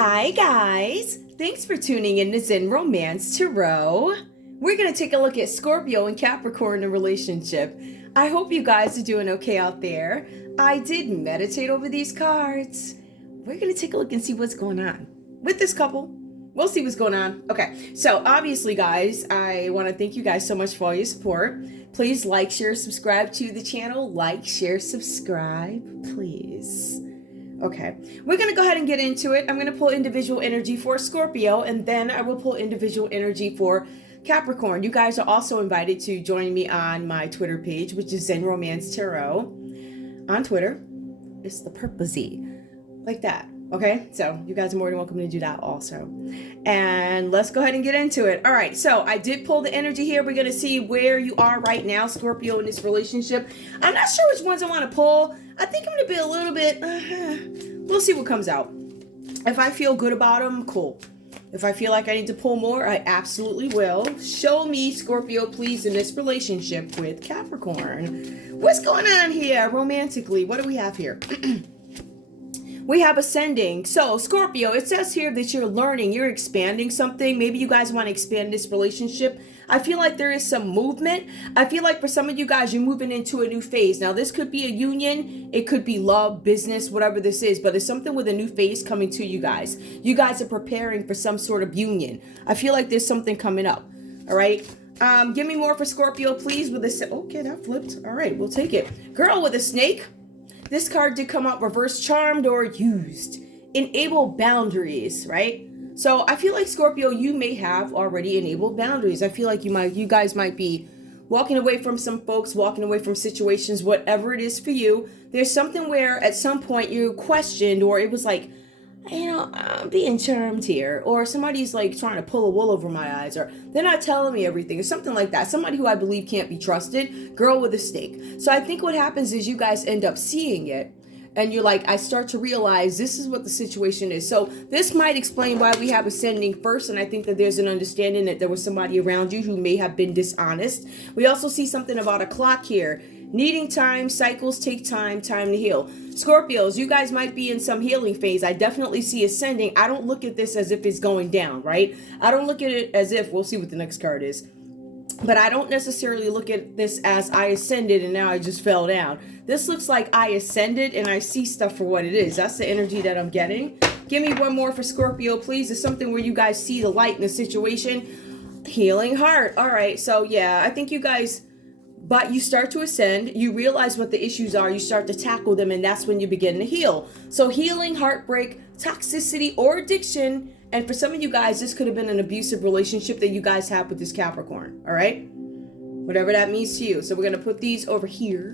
Hi guys! Thanks for tuning in to Zen Romance Tarot. We're going to take a look at Scorpio and Capricorn in a relationship. I hope you guys are doing okay out there. I did meditate over these cards. We're going to take a look and see what's going on with this couple. We'll see what's going on. Okay, so obviously guys, I want to thank you guys so much for all your support. Please like, share, subscribe to the channel. Like, share, subscribe, please. Okay, we're going to go ahead and get into it. I'm going to pull individual energy for Scorpio, and then I will pull individual energy for Capricorn. You guys are also invited to join me on my Twitter page, which is Zen Romance Tarot. On Twitter, it's the purple Z, like that. Okay, so you guys are more than welcome to do that also. And let's go ahead and get into it. All right, so I did pull the energy here. We're going to see where you are right now, Scorpio, in this relationship. I'm not sure which ones I want to pull. I think I'm going to be a little bit, we'll see what comes out. If I feel good about them, cool. If I feel like I need to pull more, I absolutely will. Show me, Scorpio, please, in this relationship with Capricorn. What's going on here romantically? What do we have here? We have ascending. So Scorpio, it says here that you're learning, you're expanding something. Maybe you guys want to expand this relationship. I feel like there is some movement. I feel like for some of you guys, you're moving into a new phase. Now, this could be a union. It could be love, business, whatever this is. But it's something with a new phase coming to you guys. You guys are preparing for some sort of union. I feel like there's something coming up. All right. Give me more for Scorpio, please. With a okay, that flipped. All right, we'll take it. Girl with a snake. This card did come out reverse charmed or used. Enable boundaries, right? So I feel like Scorpio, you may have already enabled boundaries. I feel like you guys might be walking away from some folks, walking away from situations, whatever it is for you. There's something where at some point you questioned, or it was like, I'm being charmed here, or somebody's like trying to pull a wool over my eyes, or they're not telling me everything, or something like that. Somebody who I believe can't be trusted. Girl with a stake. So I think what happens is you guys end up seeing it, and you're like, I start to realize this is what the situation is. So this might explain why we have ascending first, and I think that there's an understanding that there was somebody around you who may have been dishonest. We also see something about a clock here. Needing time, cycles take time to heal. Scorpios, you guys might be in some healing phase. I definitely see ascending. I don't look at this as if it's going down, right? I don't look at it as if, we'll see what the next card is. But I don't necessarily look at this as I ascended and now I just fell down. This looks like I ascended and I see stuff for what it is. That's the energy that I'm getting. Give me one more for Scorpio, please. It's something where you guys see the light in the situation. Healing heart. All right, so yeah, I think you guys... But you start to ascend, you realize what the issues are, you start to tackle them, and that's when you begin to heal. So healing, heartbreak, toxicity, or addiction, and for some of you guys, this could have been an abusive relationship that you guys have with this Capricorn, all right? Whatever that means to you. So we're going to put these over here,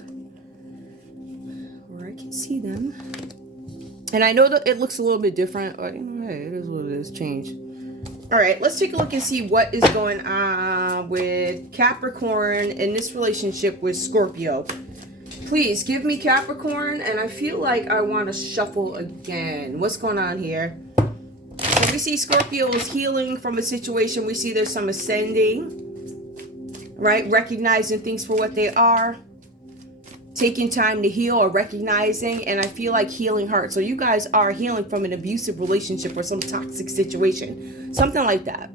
where I can see them. And I know that it looks a little bit different. But, hey, it is what it is, change. All right, let's take a look and see what is going on with Capricorn in this relationship with Scorpio. Please give me Capricorn, and I feel like I want to shuffle again. What's going on here? So we see Scorpio is healing from a situation. We see there's some ascending, right? Recognizing things for what they are. Taking time to heal or recognizing, and I feel like healing heart. So you guys are healing from an abusive relationship or some toxic situation. Something like that.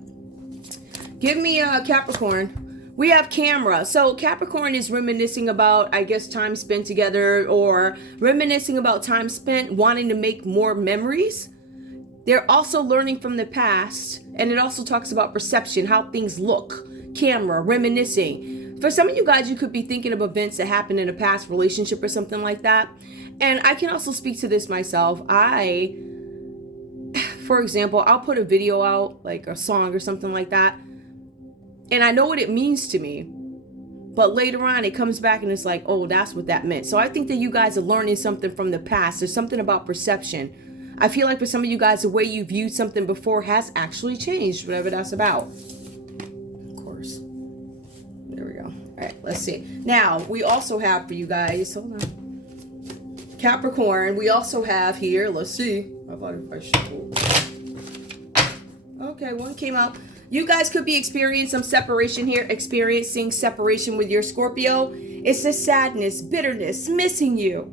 Give me Capricorn. We have camera. So Capricorn is reminiscing about, I guess, time spent together, or reminiscing about time spent wanting to make more memories. They're also learning from the past, and it also talks about perception, how things look. Camera, reminiscing. For some of you guys, you could be thinking of events that happened in a past relationship or something like that. And I can also speak to this myself. For example, I'll put a video out, like a song or something like that, and I know what it means to me. But later on, it comes back and it's like, oh, that's what that meant. So I think that you guys are learning something from the past. There's something about perception. I feel like for some of you guys, the way you viewed something before has actually changed, whatever that's about. All right, let's see. Now, we also have for you guys, hold on. Capricorn, we also have here, let's see. How about if I shuffle? Okay, one came out. You guys could be experiencing some separation here, experiencing separation with your Scorpio. It's the sadness, bitterness, missing you.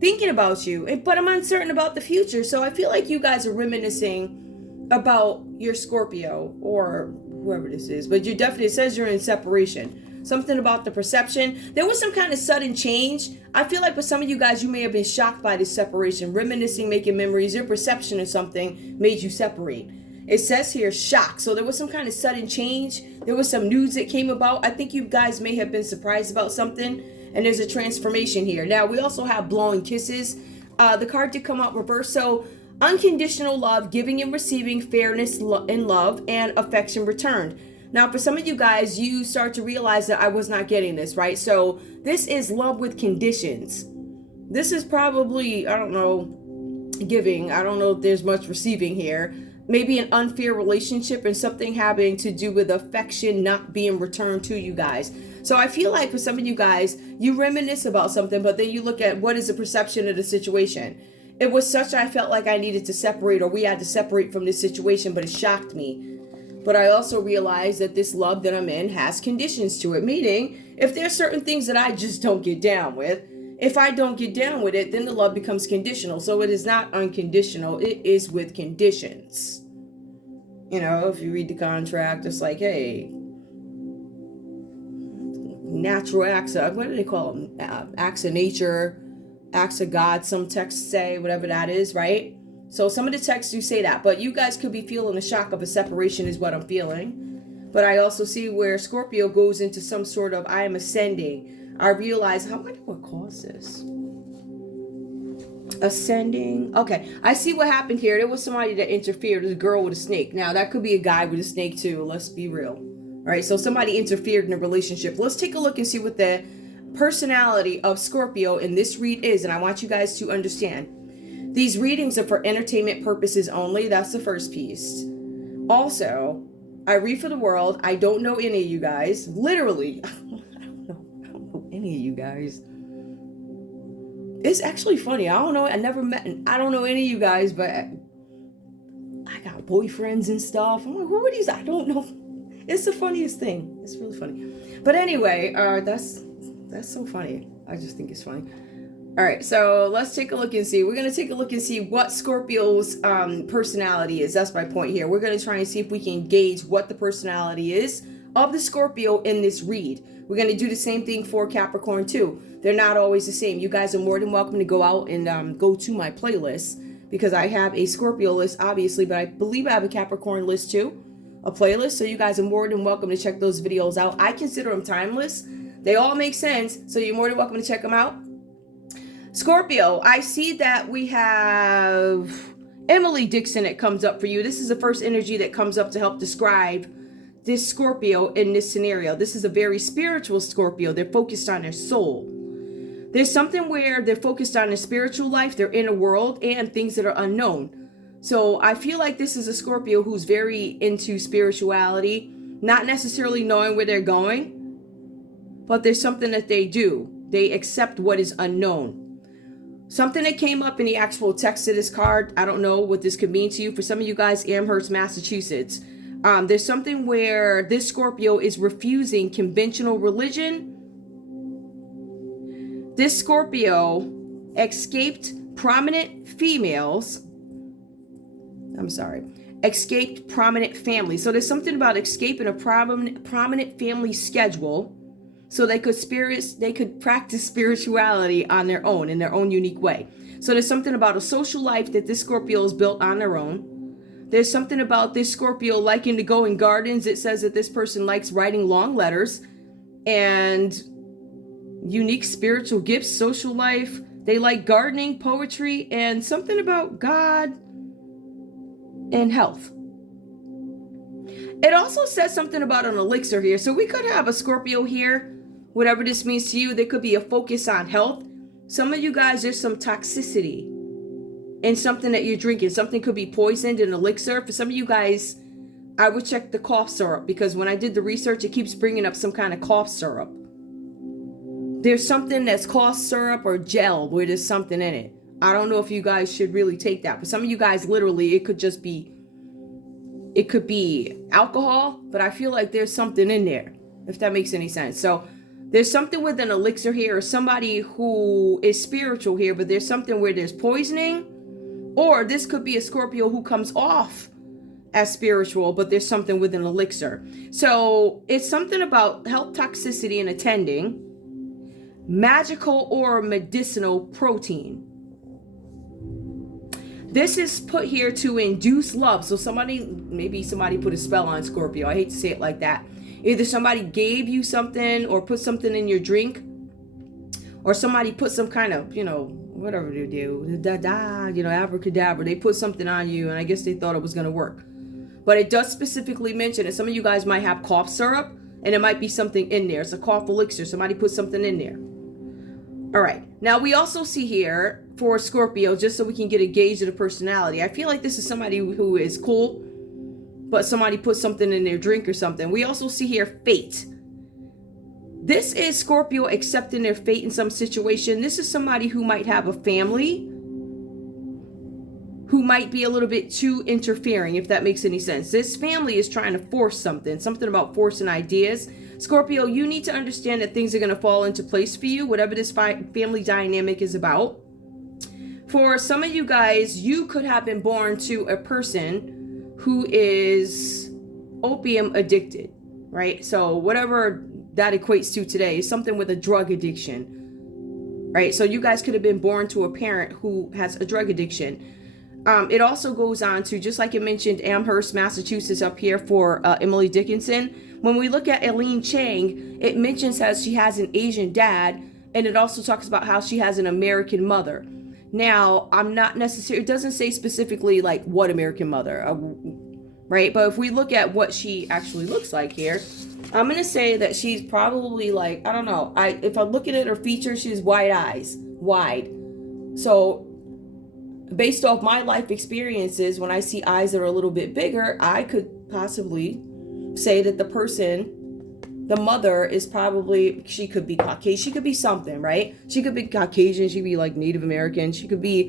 thinking about you, but I'm uncertain about the future. So I feel like you guys are reminiscing about your Scorpio or whoever this is, but you definitely, it says you're in separation. Something about the perception. There was some kind of sudden change. I feel like with some of you guys, you may have been shocked by this separation, reminiscing, making memories. Your perception of something made you separate. It says here shock. So there was some kind of sudden change. There was some news that came about. I think you guys may have been surprised about something, and there's a transformation here. Now, we also have blowing kisses. The card did come out reverse. So unconditional love, giving and receiving, fairness in love, and affection returned. Now, for some of you guys, you start to realize that I was not getting this, right? So this is love with conditions. This is probably, I don't know, giving. I don't know if there's much receiving here. Maybe an unfair relationship and something having to do with affection not being returned to you guys. So I feel like for some of you guys, you reminisce about something, but then you look at what is the perception of the situation. It was such I felt like I needed to separate, or we had to separate from this situation, but it shocked me. But I also realized that this love that I'm in has conditions to it, meaning if there's certain things that I just don't get down with, if I don't get down with it, then the love becomes conditional. So it is not unconditional. It is with conditions. You know, if you read the contract, it's like, hey, natural acts of, what do they call them? Acts of nature, acts of God, some texts say, whatever that is, right? So some of the texts do say that, but you guys could be feeling the shock of a separation is what I'm feeling. But I also see where Scorpio goes into some sort of, I am ascending. I realize, I wonder what caused this. Ascending. Okay, I see what happened here. There was somebody that interfered. There's a girl with a snake. Now, that could be a guy with a snake too. Let's be real. All right, so somebody interfered in a relationship. Let's take a look and see what the personality of Scorpio in this read is. And I want you guys to understand. These readings are for entertainment purposes only. That's the first piece. Also, I read for the world. I don't know any of you guys. Literally, I don't know any of you guys. It's actually funny. I don't know. I never met. I don't know any of you guys, but I got boyfriends and stuff. I'm like, who are these? I don't know. It's the funniest thing. It's really funny. But anyway, that's so funny. I just think it's funny. All right, so let's take a look and see. We're going to take a look and see what Scorpio's personality is. That's my point here. We're going to try and see if we can gauge what the personality is of the Scorpio in this read. We're going to do the same thing for Capricorn too. They're not always the same. You guys are more than welcome to go out and go to my playlist, because I have a Scorpio list, obviously, but I believe I have a Capricorn list too, a playlist. So you guys are more than welcome to check those videos out. I consider them timeless. They all make sense, so you're more than welcome to check them out. Scorpio, I see that we have Emily Dixon that comes up for you. This is the first energy that comes up to help describe this Scorpio in this scenario. This is a very spiritual Scorpio. They're focused on their soul. There's something where they're focused on their spiritual life, their inner world, and things that are unknown. So I feel like this is a Scorpio who's very into spirituality, not necessarily knowing where they're going, but there's something that they do. They accept what is unknown. Something that came up in the actual text of this card, I don't know what this could mean to you. For some of you guys, Amherst, Massachusetts. There's something where this Scorpio is refusing conventional religion. This Scorpio escaped prominent females. Escaped prominent families. So there's something about escaping a prominent family schedule, so they could practice spirituality on their own, in their own unique way. So there's something about a social life that this Scorpio is built on their own. There's something about this Scorpio liking to go in gardens. It says that this person likes writing long letters and unique spiritual gifts, social life. They like gardening, poetry, and something about God and health. It also says something about an elixir here. So we could have a Scorpio here. Whatever this means to you, there could be a focus on health. Some of you guys, there's some toxicity in something that you're drinking. Something could be poisoned, an elixir. For some of you guys, I would check the cough syrup, because when I did the research, it keeps bringing up some kind of cough syrup. There's something that's cough syrup or gel where there's something in it. I don't know if you guys should really take that. For some of you guys, literally, it could be alcohol, but I feel like there's something in there, if that makes any sense. So There's something with an elixir here, or somebody who is spiritual here, but there's something where there's poisoning. Or this could be a Scorpio who comes off as spiritual, but there's something with an elixir. So it's something about health toxicity and attending, magical or medicinal protein. This is put here to induce love. So maybe somebody put a spell on Scorpio. I hate to say it like that. Either somebody gave you something or put something in your drink, or somebody put some kind of, whatever they do, abracadabra. They put something on you, and I guess they thought it was going to work. But it does specifically mention that some of you guys might have cough syrup, and it might be something in there. It's a cough elixir. Somebody put something in there. All right. Now, we also see here for Scorpio, just so we can get a gauge of the personality. I feel like this is somebody who is cool, but somebody put something in their drink or something. We also see here fate. This is Scorpio accepting their fate in some situation. This is somebody who might have a family, who might be a little bit too interfering, if that makes any sense. This family is trying to force something about forcing ideas. Scorpio, you need to understand that things are going to fall into place for you, whatever this family dynamic is about. For some of you guys, you could have been born to a person who is opium addicted, right? So whatever that equates to today is something with a drug addiction, right? So you guys could have been born to a parent who has a drug addiction. It also goes on to, just like it mentioned Amherst, Massachusetts up here for Emily Dickinson. When we look at Eileen Chang, it mentions how she has an Asian dad, and it also talks about how she has an American mother. Now, I'm not necessarily, it doesn't say specifically like what American mother, right? But if we look at what she actually looks like here, I'm going to say that she's probably like, I don't know. If I'm looking at her features, she has wide eyes, wide. So based off my life experiences, when I see eyes that are a little bit bigger, I could possibly say that the mother is probably, she could be Caucasian, she could be something, right? She could be Caucasian, she could be like Native American, she could be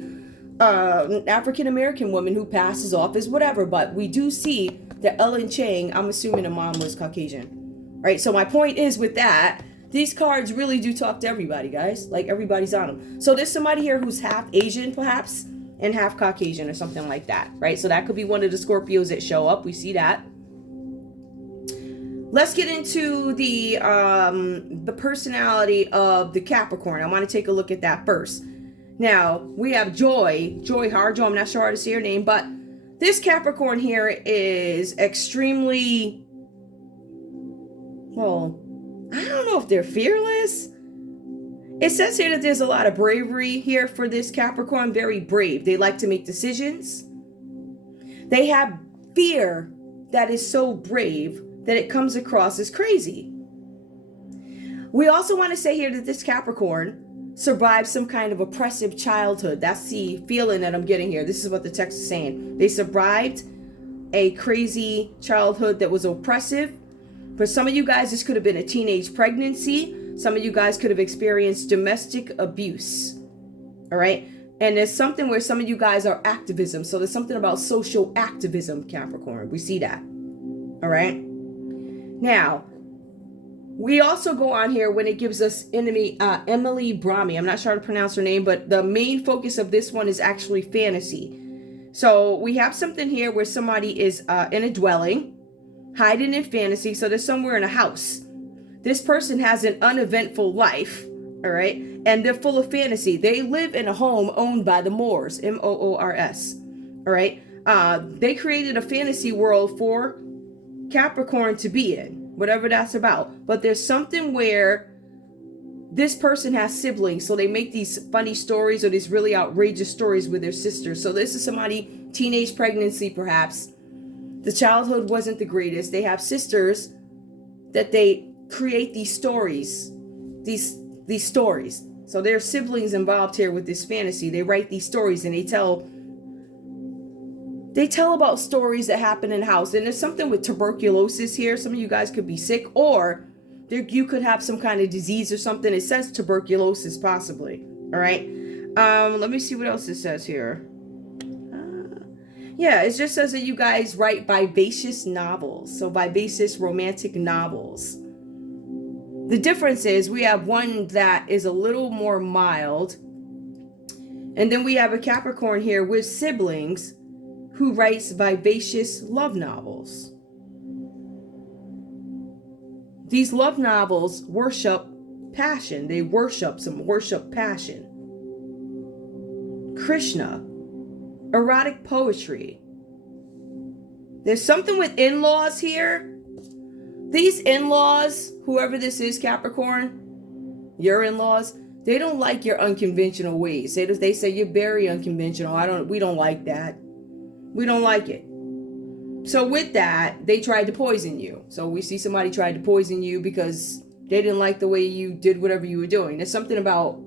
an African American woman who passes off as whatever, but we do see that Ellen Chang, I'm assuming the mom was Caucasian, right? So my point is with that, these cards really do talk to everybody, guys. Like, everybody's on them. So there's somebody here who's half Asian, perhaps, and half Caucasian or something like that, right? So that could be one of the Scorpios that show up. We see that. Let's get into the personality of the Capricorn. I want to take a look at that first. Now, we have Joy Harjo. I'm not sure how to say her name, but this Capricorn here is extremely, well, I don't know if they're fearless. It says here that there's a lot of bravery here for this Capricorn. Very brave. They like to make decisions. They have fear that is so brave that it comes across as crazy. We also want to say here that this Capricorn survived some kind of oppressive childhood. That's the feeling that I'm getting here. This is what the text is saying. They survived a crazy childhood that was oppressive. For some of you guys, this could have been a teenage pregnancy. Some of you guys could have experienced domestic abuse. All right. And there's something where some of you guys are activism. So there's something about social activism, Capricorn. We see that. All right. Now, we also go on here when it gives us Emily Brahmi. I'm not sure how to pronounce her name, but the main focus of this one is actually fantasy. So we have something here where somebody is in a dwelling, hiding in fantasy. So they're somewhere in a house. This person has an uneventful life, all right? And they're full of fantasy. They live in a home owned by the Moors, Moors, all right? They created a fantasy world for Capricorn to be in, whatever that's about. But there's something where this person has siblings, so they make these funny stories or these really outrageous stories with their sisters. So this is somebody, teenage pregnancy perhaps. The childhood wasn't the greatest. They have sisters that they create these stories, these stories. So there are siblings involved here with this fantasy. They write these stories and they tell about stories that happen in the house. And there's something with tuberculosis here. Some of you guys could be sick, or you could have some kind of disease or something. It says tuberculosis possibly. All right. Let me see what else it says here. Yeah, it just says that you guys write vivacious novels. So vivacious romantic novels. The difference is we have one that is a little more mild. And then we have a Capricorn here with siblings who writes vivacious love novels. These love novels worship passion. They worship passion. Krishna, erotic poetry. There's something with in-laws here. These in-laws, whoever this is, Capricorn, your in-laws, they don't like your unconventional ways. They say you're very unconventional. We don't like that. We don't like it. So with that, they tried to poison you. So we see somebody tried to poison you because they didn't like the way you did whatever you were doing. There's something about,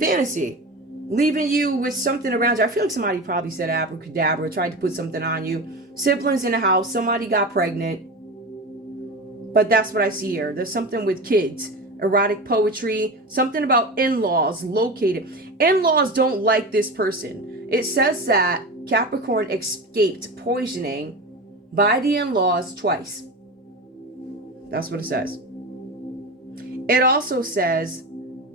fantasy. Leaving you with something around you. I feel like somebody probably said abracadabra, tried to put something on you. Siblings in the house. Somebody got pregnant. But that's what I see here. There's something with kids. Erotic poetry. Something about in-laws located. In-laws don't like this person. It says that Capricorn escaped poisoning by the in-laws twice. That's what it says. It also says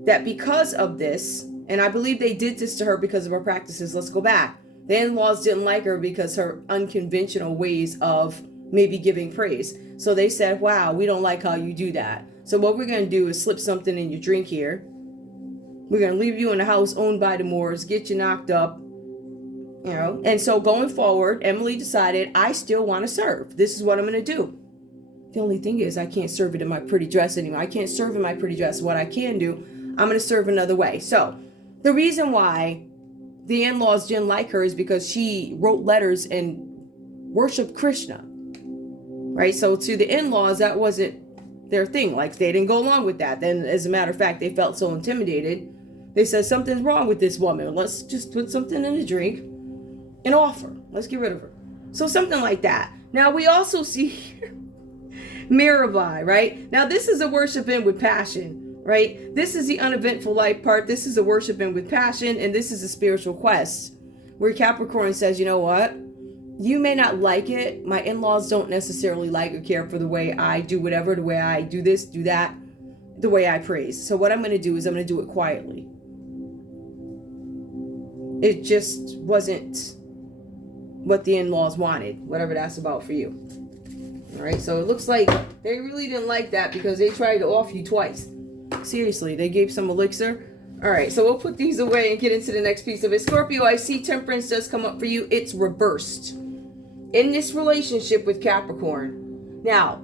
that because of this, and I believe they did this to her because of her practices. Let's go back. The in-laws didn't like her because her unconventional ways of maybe giving praise. So they said, wow, we don't like how you do that. So what we're going to do is slip something in your drink here. We're going to leave you in a house owned by the Moors, get you knocked up, And so going forward, Emily decided, I still want to serve. This is what I'm going to do. The only thing is I can't serve it in my pretty dress anymore. I can't serve in my pretty dress. What I can do, I'm going to serve another way. So the reason why the in-laws didn't like her is because she wrote letters and worshiped Krishna, right? So to the in-laws, that wasn't their thing. Like, they didn't go along with that. Then, as a matter of fact, they felt so intimidated. They said, something's wrong with this woman. Let's just put something in the drink and offer. Let's get rid of her. So something like that. Now, we also see here Mirabai, right? Now, this is a worshiping with passion. Right? This is the uneventful life part. This is a worshiping with passion, and this is a spiritual quest where Capricorn says, you know what? You may not like it. My in-laws don't necessarily like or care for the way I do whatever, the way I do this, do that, the way I praise. So what I'm going to do is I'm going to do it quietly. It just wasn't what the in-laws wanted, whatever that's about for you. All right. So it looks like they really didn't like that because they tried to off you twice. Seriously, they gave some elixir. All right, so we'll put these away and get into the next piece of it. Scorpio, I see temperance does come up for you. It's reversed in this relationship with Capricorn. Now,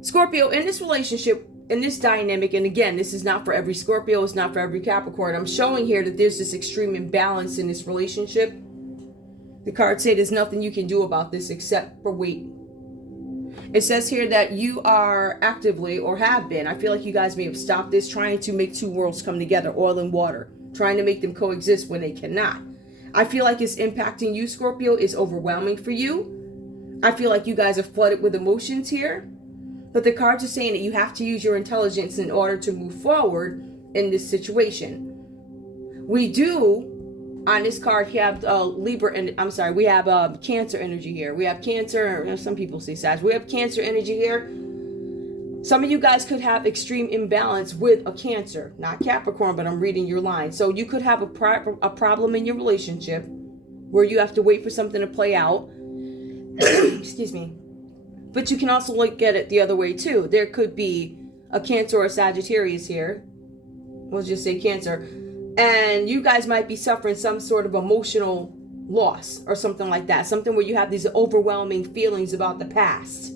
Scorpio, in this relationship, in this dynamic, and again, this is not for every Scorpio, it's not for every Capricorn. I'm showing here that there's this extreme imbalance in this relationship. The cards say there's nothing you can do about this except for wait. It says here that you are actively, or have been, I feel like you guys may have stopped this, trying to make two worlds come together, oil and water, trying to make them coexist when they cannot. I feel like it's impacting you, Scorpio. It's overwhelming for you. I feel like you guys are flooded with emotions here. But the cards are saying that you have to use your intelligence in order to move forward in this situation. We do, on this card, we have Libra, and I'm sorry, we have Cancer energy here. We have Cancer, some people say Sag. We have Cancer energy here. Some of you guys could have extreme imbalance with a Cancer, not Capricorn, but I'm reading your line. So you could have a problem in your relationship where you have to wait for something to play out. Excuse me. But you can also look at it the other way too. There could be a Cancer or a Sagittarius here. We'll just say Cancer. And you guys might be suffering some sort of emotional loss or something like that. Something where you have these overwhelming feelings about the past.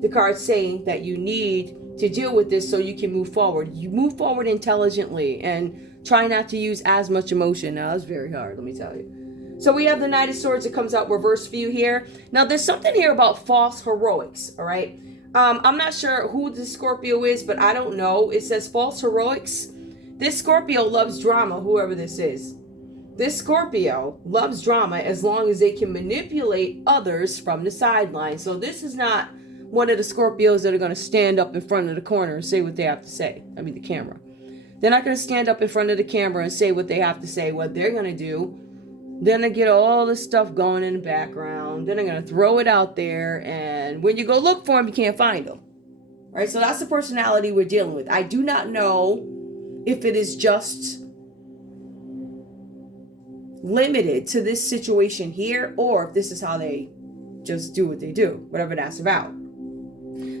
The card's saying that you need to deal with this so you can move forward. You move forward intelligently and try not to use as much emotion. Now, that's very hard, let me tell you. So we have the Knight of Swords that comes out reverse for you here. Now, there's something here about false heroics, all right? I'm not sure who the Scorpio is, but I don't know. It says false heroics. This Scorpio loves drama, whoever this is. This Scorpio loves drama as long as they can manipulate others from the sidelines. So this is not one of the Scorpios that are going to stand up in front of the corner and say what they have to say. I mean, the camera. They're not going to stand up in front of the camera and say what they have to say. What they're going to do, they're going to get all this stuff going in the background. Then they're going to throw it out there. And when you go look for them, you can't find them. Right? So that's the personality we're dealing with. I do not know if it is just limited to this situation here, or if this is how they just do what they do, whatever that's about.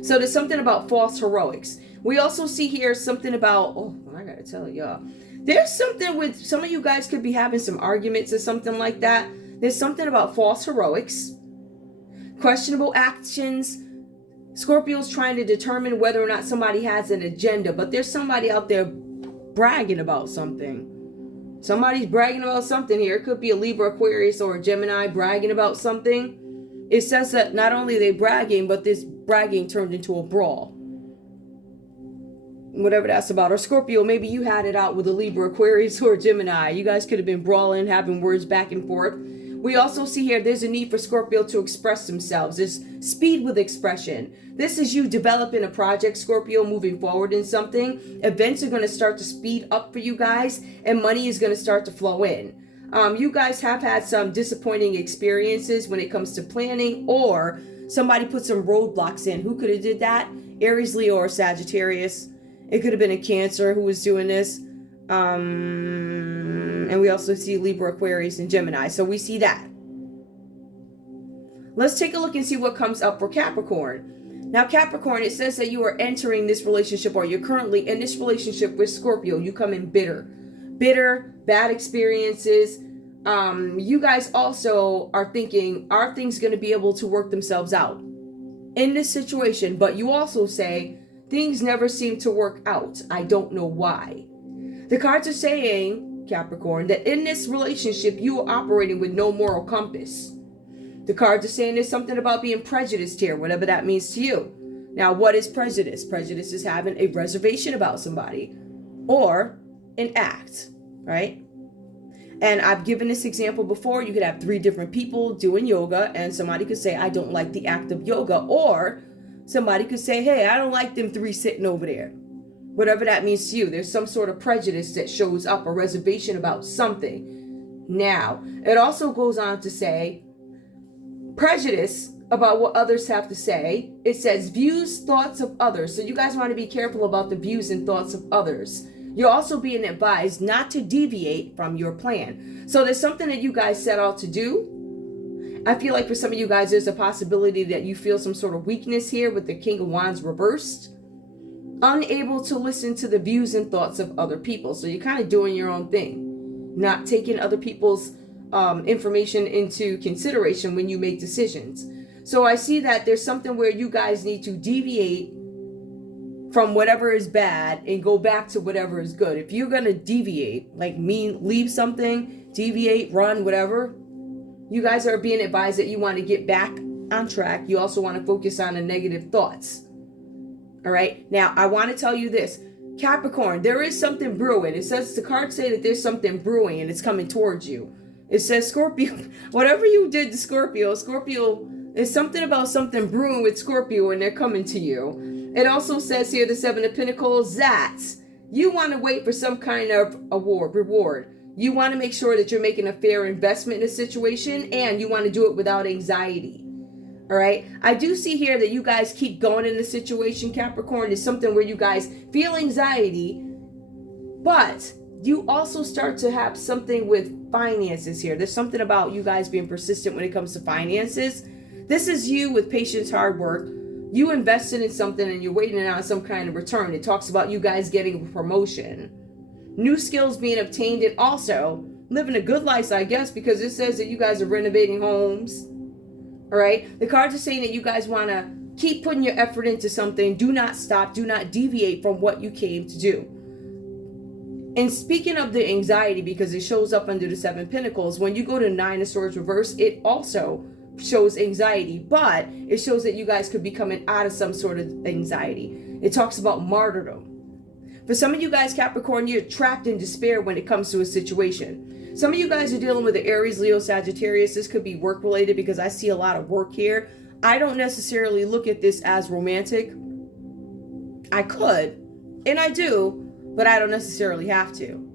So there's something about false heroics. We also see here something about, oh, I gotta tell y'all, there's something with some of you guys could be having some arguments or something like that. There's something about false heroics, questionable actions. Scorpio's trying to determine whether or not somebody has an agenda, but there's somebody out there bragging about something. Somebody's bragging about something here. It could be a Libra, Aquarius, or a Gemini bragging about something. It says that not only are they bragging, but this bragging turned into a brawl. Whatever that's about. Or Scorpio, maybe you had it out with a Libra, Aquarius, or a Gemini. You guys could have been brawling, having words back and forth. We also see here there's a need for Scorpio to express themselves. There's speed with expression. This is you developing a project, Scorpio, moving forward in something. Events are going to start to speed up for you guys, and money is going to start to flow in. You guys have had some disappointing experiences when it comes to planning, or somebody put some roadblocks in. Who could have did that? Aries, Leo, or Sagittarius. It could have been a Cancer who was doing this. And we also see Libra, Aquarius, and Gemini. So we see that. Let's take a look and see what comes up for Capricorn. Now, Capricorn, it says that you are entering this relationship, or you're currently in this relationship with Scorpio. You come in bitter, bad experiences. You guys also are thinking, are things going to be able to work themselves out in this situation? But you also say, things never seem to work out. I don't know why. The cards are saying, Capricorn, that in this relationship, you are operating with no moral compass. The cards are saying there's something about being prejudiced here, whatever that means to you. Now, what is prejudice? Prejudice is having a reservation about somebody or an act, right? And I've given this example before. You could have 3 different people doing yoga, and somebody could say, I don't like the act of yoga. Or somebody could say, hey, I don't like them 3 sitting over there. Whatever that means to you, there's some sort of prejudice that shows up, a reservation about something. Now, it also goes on to say, prejudice about what others have to say. It says views, thoughts of others. So you guys want to be careful about the views and thoughts of others. You're also being advised not to deviate from your plan. So there's something that you guys set out to do. I feel like for some of you guys, there's a possibility that you feel some sort of weakness here with the King of Wands reversed. Unable to listen to the views and thoughts of other people. So you're kind of doing your own thing. Not taking other people's information into consideration when you make decisions. So I see that there's something where you guys need to deviate from whatever is bad and go back to whatever is good. If you're going to deviate, like leave something, deviate, run, whatever, you guys are being advised that you want to get back on track. You also want to focus on the negative thoughts. All right. Now, I want to tell you this. Capricorn, there is something brewing. It says, the cards say that there's something brewing and it's coming towards you. It says Scorpio, whatever you did to Scorpio, there's something about something brewing with Scorpio and they're coming to you. It also says here, the 7 of Pentacles, that you want to wait for some kind of reward. You want to make sure that you're making a fair investment in a situation, and you want to do it without anxiety. All right. I do see here that you guys keep going in the situation, Capricorn. Is something where you guys feel anxiety, but you also start to have something with finances here. There's something about you guys being persistent when it comes to finances. This is you with patience, hard work. You invested in something and you're waiting on some kind of return. It talks about you guys getting a promotion, new skills being obtained, and also living a good life, I guess, because it says that you guys are renovating homes. All right. The cards are saying that you guys want to keep putting your effort into something. Do not stop. Do not deviate from what you came to do. And speaking of the anxiety, because it shows up under the 7 Pentacles, when you go to 9 of Swords reverse, it also shows anxiety, but it shows that you guys could be coming out of some sort of anxiety. It talks about martyrdom. For some of you guys, Capricorn, you're trapped in despair when it comes to a situation. Some of you guys are dealing with the Aries, Leo, Sagittarius. This could be work related because I see a lot of work here. I don't necessarily look at this as romantic. I could, and I do, but I don't necessarily have to.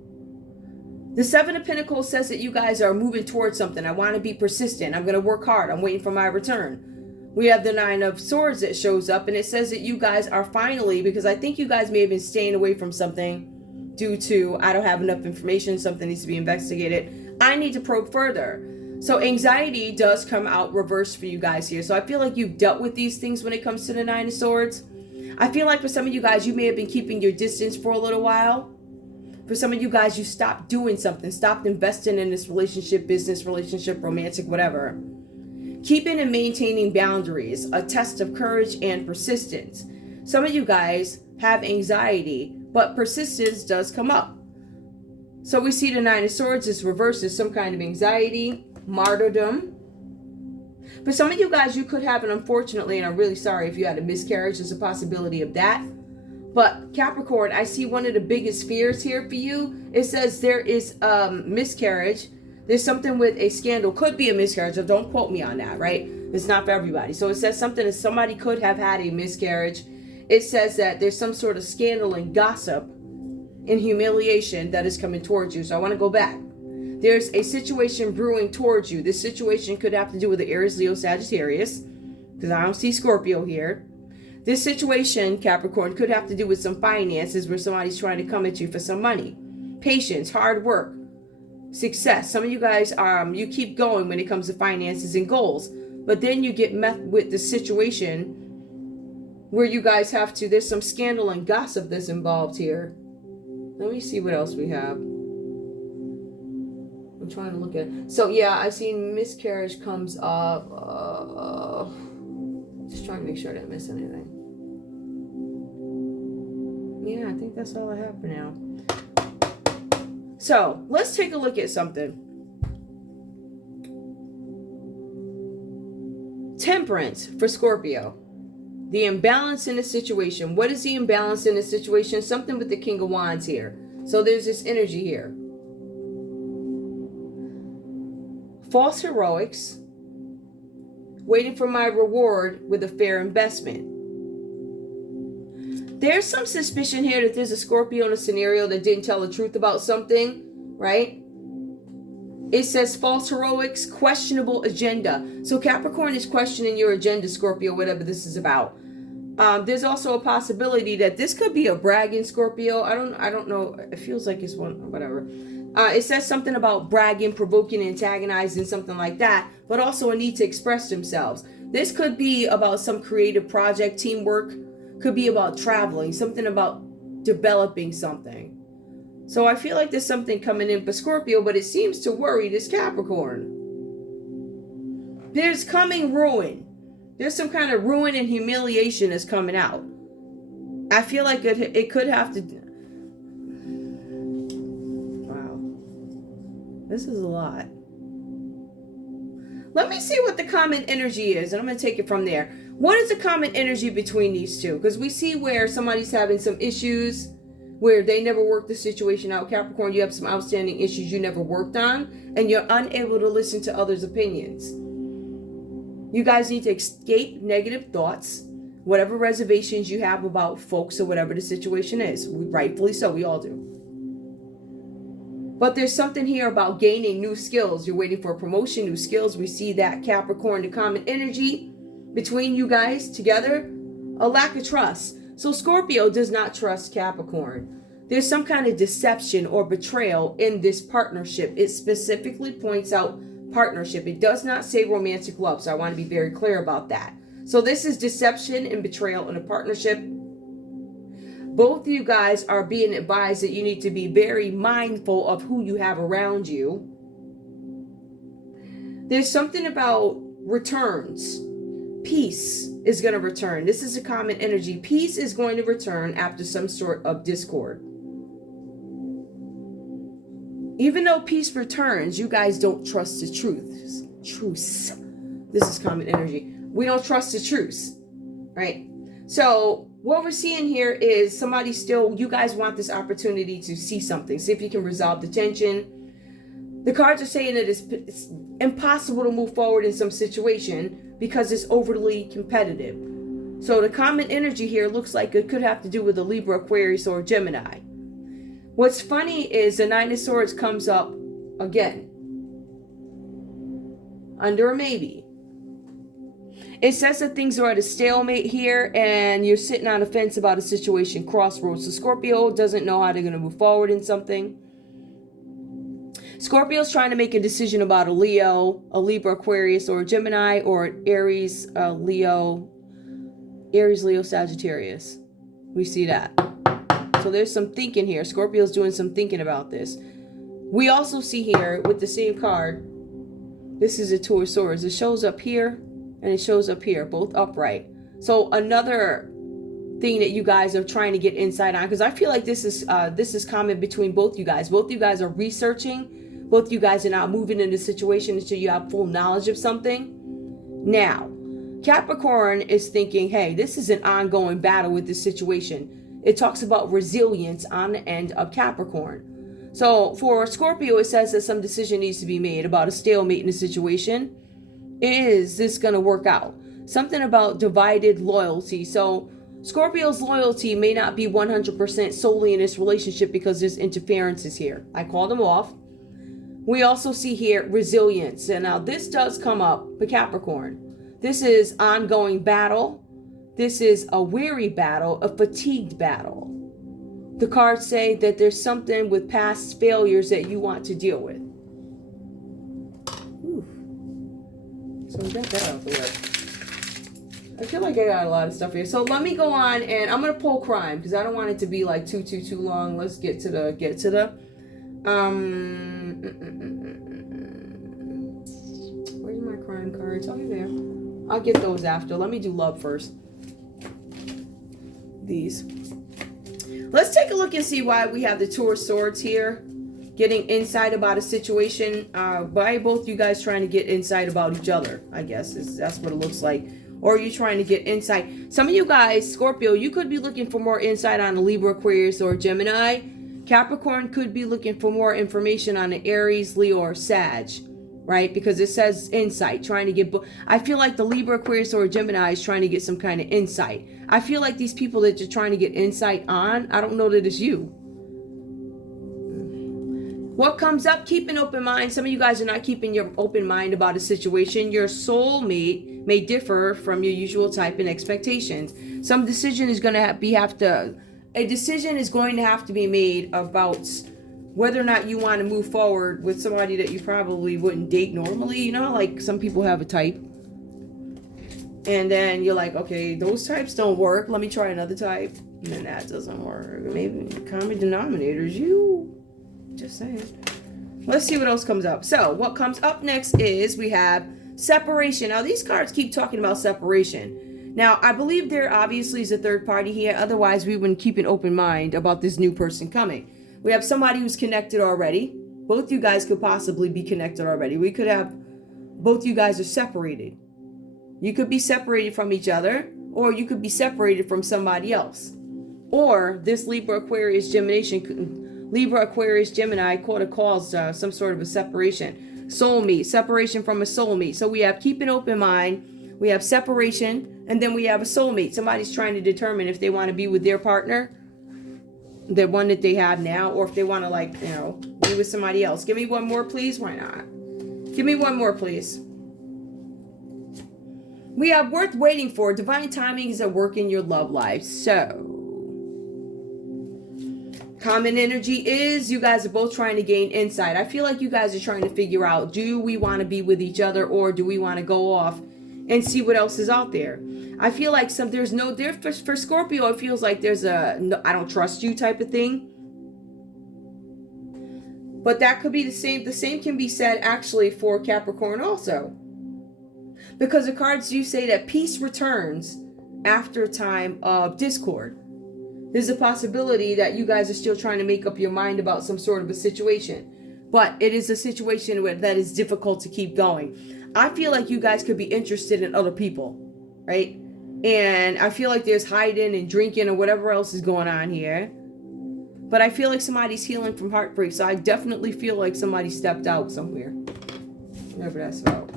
The 7 of Pentacles says that you guys are moving towards something. I want to be persistent. I'm going to work hard. I'm waiting for my return. We have the Nine of Swords that shows up, and it says that you guys are finally, because I think you guys may have been staying away from something due to, I don't have enough information, something needs to be investigated. I need to probe further. So anxiety does come out reversed for you guys here. So I feel like you've dealt with these things when it comes to the Nine of Swords. I feel like for some of you guys, you may have been keeping your distance for a little while. For some of you guys, you stopped doing something, stopped investing in this relationship, business relationship, romantic, whatever. Keeping and maintaining boundaries, a test of courage and persistence. Some of you guys have anxiety, but persistence does come up. So we see the Nine of Swords is reversed as some kind of anxiety, martyrdom. For some of you guys, you could have, and unfortunately, and I'm really sorry if you had a miscarriage, there's a possibility of that. But Capricorn, I see one of the biggest fears here for you. It says there is miscarriage. There's something with a scandal. Could be a miscarriage. So don't quote me on that, right? It's not for everybody. So it says something that somebody could have had a miscarriage. It says that there's some sort of scandal and gossip and humiliation that is coming towards you. So I want to go back. There's a situation brewing towards you. This situation could have to do with the Aries, Leo, Sagittarius, because I don't see Scorpio here. This situation, Capricorn, could have to do with some finances where somebody's trying to come at you for some money. Patience, hard work, success. Some of you guys, you keep going when it comes to finances and goals, but then you get met with the situation where you guys have to, there's some scandal and gossip that's involved here. Let me see what else we have. I'm trying to look at it. So yeah, I've seen miscarriage comes up. Just trying to make sure I didn't miss anything. Yeah, I think that's all I have for now. So let's take a look at something. Temperance for Scorpio. The imbalance in the situation. What is the imbalance in the situation? Something with the King of Wands here. So there's this energy here. False heroics. Waiting for my reward with a fair investment. There's some suspicion here that there's a Scorpio in a scenario that didn't tell the truth about something, right? It says false heroics, questionable agenda. So Capricorn is questioning your agenda, Scorpio, whatever this is about. There's also a possibility that this could be a bragging Scorpio. I don't know. It feels like it's one, whatever. It says something about bragging, provoking, antagonizing, something like that, but also a need to express themselves. This could be about some creative project, teamwork, could be about traveling, something about developing something. So I feel like there's something coming in for Scorpio, but it seems to worry this Capricorn. There's coming ruin. There's some kind of ruin and humiliation that's coming out. I feel like it could have to... This is a lot. Let me see what the common energy is, and I'm going to take it from there. What is the common energy between these two? Because we see where somebody's having some issues, where they never worked the situation out. Capricorn, you have some outstanding issues you never worked on, and you're unable to listen to others' opinions. You guys need to escape negative thoughts, whatever reservations you have about folks or whatever the situation is. Rightfully so, we all do. But there's something here about gaining new skills. You're waiting for a promotion, new skills. We see that Capricorn, the common energy between you guys together, a lack of trust. So Scorpio does not trust Capricorn. There's some kind of deception or betrayal in this partnership. It specifically points out partnership. It does not say romantic love. So I want to be very clear about that. So this is deception and betrayal in a partnership. Both of you guys are being advised that you need to be very mindful of who you have around you. There's something about returns. Peace is going to return. This is a common energy. Peace is going to return after some sort of discord. Even though peace returns, you guys don't trust the truth. Truce. This is common energy. We don't trust the truth, right? So what we're seeing here is somebody still, you guys want this opportunity to see something. See if you can resolve the tension. The cards are saying that it's impossible to move forward in some situation because it's overly competitive. So the common energy here looks like it could have to do with a Libra, Aquarius, or Gemini. What's funny is the Nine of Swords comes up again under a maybe. It says that things are at a stalemate here and you're sitting on a fence about a situation, crossroads. So Scorpio doesn't know how they're going to move forward in something. Scorpio's trying to make a decision about a Leo, a Libra, Aquarius, or a Gemini, or an Aries, Leo, Sagittarius. We see that. So there's some thinking here. Scorpio's doing some thinking about this. We also see here with the same card, this is a Two of Swords. It shows up here and it shows up here, both upright. So another thing that you guys are trying to get insight on, because I feel like this is common between both you guys. Both you guys are researching. Both you guys are not moving into the situation until you have full knowledge of something. Now, Capricorn is thinking, hey, this is an ongoing battle with this situation. It talks about resilience on the end of Capricorn. So for Scorpio, it says that some decision needs to be made about a stalemate in the situation. Is this going to work out? Something about divided loyalty. So Scorpio's loyalty may not be 100% solely in this relationship because there's interferences here. I called them off. We also see here resilience. And now this does come up for Capricorn. This is ongoing battle. This is a weary battle, a fatigued battle. The cards say that there's something with past failures that you want to deal with. Ooh. So we got that out the way. I feel like I got a lot of stuff here. So let me go on and I'm going to pull crime because I don't want it to be like too long. Let's get to the where's my crime cards? Oh, there. I'll get those after. Let me do love first. These. Let's take a look and see why we have the Two of Swords here. Getting insight about a situation. Why both you guys trying to get insight about each other, I guess. That's what it looks like. Or are you trying to get insight? Some of you guys, Scorpio, you could be looking for more insight on a Libra, Aquarius, or Gemini. Capricorn could be looking for more information on an Aries, Leo, or Sag, right? Because it says insight, trying to get... I feel like the Libra, Aquarius, or Gemini is trying to get some kind of insight. I feel like these people that you're trying to get insight on, I don't know that it's you. What comes up? Keep an open mind. Some of you guys are not keeping your open mind about a situation. Your soulmate may differ from your usual type and expectations. Some decision is going to a decision is going to have to be made about whether or not you want to move forward with somebody that you probably wouldn't date normally. You know, like some people have a type. And then you're like, okay, those types don't work. Let me try another type. And then that doesn't work. Maybe common denominators, you. Just saying. Let's see what else comes up. So what comes up next is we have separation. Now these cards keep talking about separation. Now I believe there obviously is a third party here. Otherwise we wouldn't keep an open mind about this new person coming. We have somebody who's connected already. Both you guys could possibly be connected already. We could have both you guys are separated. You could be separated from each other, or you could be separated from somebody else. Or this Libra, Aquarius, Gemini could have caused some sort of a separation. Soulmate, separation from a soulmate. So we have keep an open mind, we have separation, and then we have a soulmate. Somebody's trying to determine if they want to be with their partner, the one that they have now, or if they want to, like, you know, be with somebody else. Give me one more, please. Why not? Give me one more, please. We have worth waiting for. Divine timing is at work in your love life. So common energy is you guys are both trying to gain insight. I feel like you guys are trying to figure out, do we want to be with each other, or do we want to go off and see what else is out there? I feel like there's no difference for Scorpio. It feels like there's a no, I don't trust you type of thing. But that could be the same. The same can be said actually for Capricorn also. Because the cards do say that peace returns after a time of discord. There's a possibility that you guys are still trying to make up your mind about some sort of a situation. But it is a situation that is difficult to keep going. I feel like you guys could be interested in other people, right? And I feel like there's hiding and drinking or whatever else is going on here. But I feel like somebody's healing from heartbreak. So I definitely feel like somebody stepped out somewhere. Whatever that's about.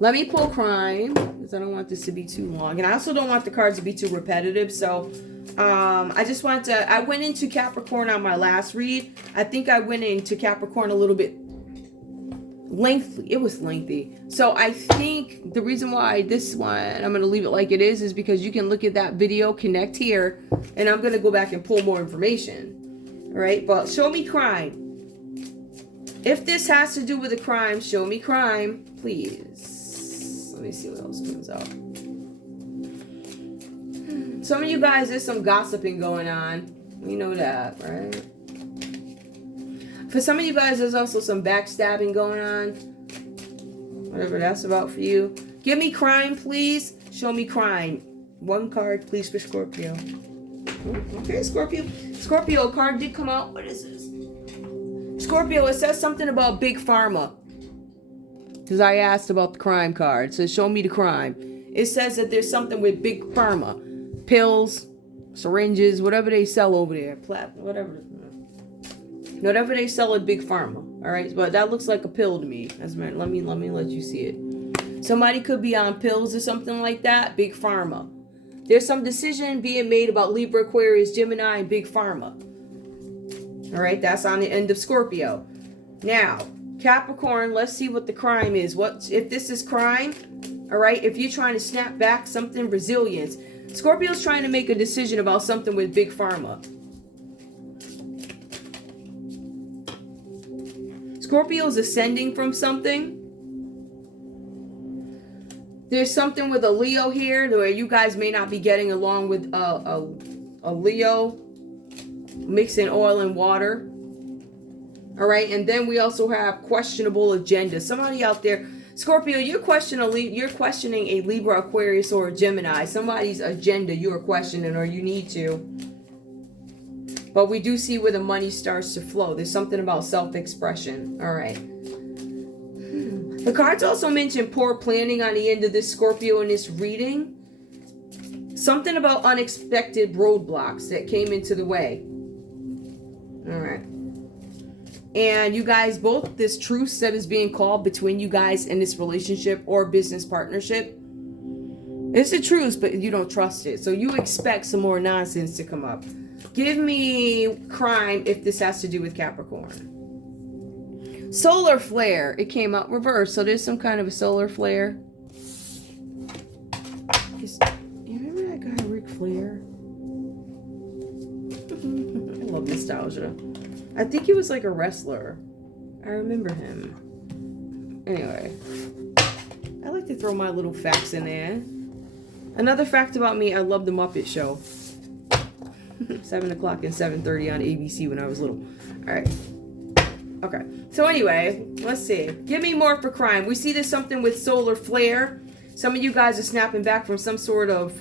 Let me pull crime, because I don't want this to be too long. And I also don't want the cards to be too repetitive. So I just want to, I went into Capricorn on my last read. I think I went into Capricorn a little bit lengthy. It was lengthy. So I think the reason why this one, I'm going to leave it like it is because you can look at that video, connect here, and I'm going to go back and pull more information. All right, but show me crime. If this has to do with a crime, show me crime, please. Let me see what else comes out. Some of you guys, there's some gossiping going on. We know that, right? For some of you guys, there's also some backstabbing going on. Whatever that's about for you. Give me crime, please. Show me crime. One card, please, for Scorpio. Okay, Scorpio. Scorpio, a card did come out. What is this? Scorpio, it says something about Big Pharma. Because I asked about the crime card. It says, show me the crime. It says that there's something with Big Pharma. Pills, syringes, whatever they sell over there. Whatever they sell at Big Pharma. All right, but that looks like a pill to me. Let me let you see it. Somebody could be on pills or something like that. Big Pharma. There's some decision being made about Libra, Aquarius, Gemini, and Big Pharma. All right, that's on the end of Scorpio. Now, Capricorn, let's see what the crime is. What if this is crime? All right, if you're trying to snap back something, resilience. Scorpio's trying to make a decision about something with Big Pharma. Scorpio's ascending from something. There's something with a Leo here where you guys may not be getting along with a Leo mixing oil and water. All right, and then we also have questionable agenda. Somebody out there, Scorpio, you're questioning a Libra, Aquarius, or a Gemini. Somebody's agenda you're questioning, or you need to. But we do see where the money starts to flow. There's something about self-expression. All right. The cards also mention poor planning on the end of this Scorpio in this reading. Something about unexpected roadblocks that came into the way. All right. And you guys, both this truce that is being called between you guys in this relationship or business partnership. It's a truce, but you don't trust it. So you expect some more nonsense to come up. Give me crime if this has to do with Capricorn. Solar flare. It came out reversed. So there's some kind of a solar flare. You remember that guy, Ric Flair? I love nostalgia. I think he was like a wrestler. I remember him. Anyway. I like to throw my little facts in there. Another fact about me, I love the Muppet Show. 7 o'clock and 7:30 on ABC when I was little. All right. Okay. So anyway, let's see. Give me more for crime. We see there's something with solar flare. Some of you guys are snapping back from some sort of...